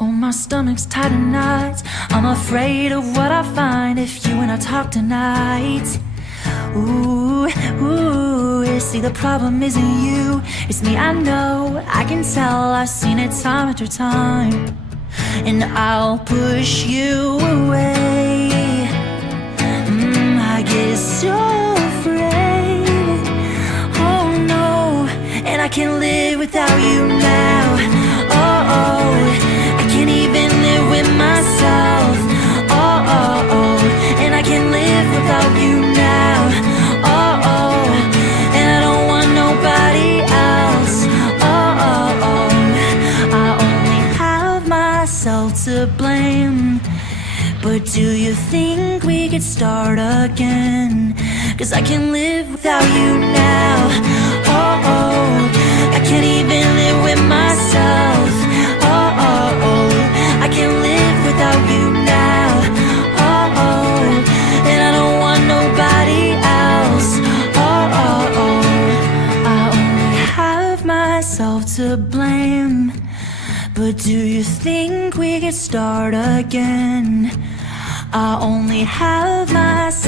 Oh, my stomach's tight in knots. I'm afraid of what I find if you and I talk tonight. Ooh, ooh, see the problem isn't you, it's me, I know, I can tell, I've seen it time after time. And I'll push you away. I get so afraid. Oh no, and I can't live without you now. Oh, I can't even live with myself. Oh, and I can't live without you now. Oh, and I don't want nobody else. Oh, I only have myself to blame. But do you think we could start again? 'Cause I can't live without you now. Oh, I can't even live with myself. Oh, I can't live without you now. Oh, and I don't want nobody else. Oh, I only have myself to blame. But do you think we could start again? I only have myself